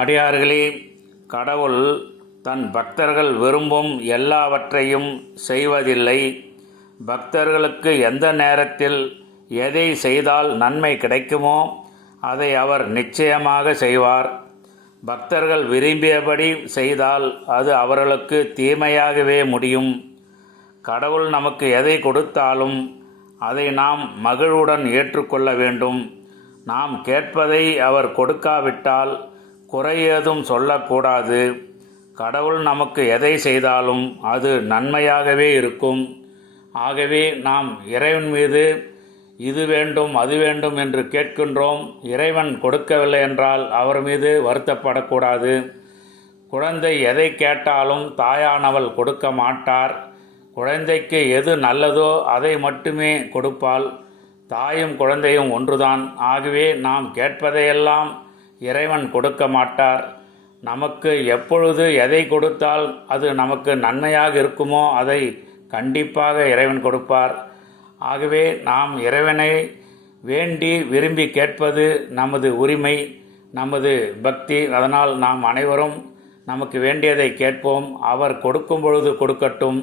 அடியார்களே கடவுள் தன் பக்தர்கள் விரும்பும் எல்லாவற்றையும் செய்வதில்லை. பக்தர்களுக்கு எந்த நேரத்தில் எதை செய்தால் நன்மை கிடைக்குமோ அதை அவர் நிச்சயமாக செய்வார். பக்தர்கள் விரும்பியபடி செய்தால் அது அவர்களுக்கு தீமையாகவே முடியும். கடவுள் நமக்கு எதை கொடுத்தாலும் அதை நாம் மகிழ்வுடன் ஏற்றுக்கொள்ள வேண்டும். நாம் கேட்பதை அவர் கொடுக்காவிட்டால் குறை ஏதும் சொல்லக்கூடாது. கடவுள் நமக்கு எதை செய்தாலும் அது நன்மையாகவே இருக்கும். ஆகவே நாம் இறைவன் மீது இது வேண்டும் அது வேண்டும் என்று கேட்கின்றோம். இறைவன் கொடுக்கவில்லை என்றால் அவர் மீது வருத்தப்படக்கூடாது. குழந்தை எதை கேட்டாலும் தாயானவள் கொடுக்க மாட்டார். குழந்தைக்கு எது நல்லதோ அதை மட்டுமே கொடுப்பாள். தாயும் குழந்தையும் ஒன்றுதான். ஆகவே நாம் கேட்பதையெல்லாம் இறைவன் கொடுக்க மாட்டார். நமக்கு எப்பொழுது எதை கொடுத்தால் அது நமக்கு நன்மையாக இருக்குமோ அதை கண்டிப்பாக இறைவன் கொடுப்பார். ஆகவே நாம் இறைவனை வேண்டி விரும்பி கேட்பது நமது உரிமை நமது பக்தி. அதனால் நாம் அனைவரும் நமக்கு வேண்டியதை கேட்போம். அவர் கொடுக்கும் பொழுது கொடுக்கட்டும்.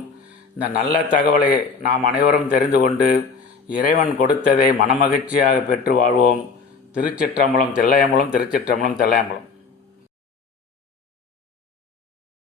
இந்த நல்ல தகவலை நாம் அனைவரும் தெரிந்து கொண்டு இறைவன் கொடுத்ததை மனமகிழ்ச்சியாக பெற்று வாழ்வோம். திருச்சிற்றம்பலம் தில்லையம்பலம் திருச்சிற்றம்பலம் தில்லையம்பலம்.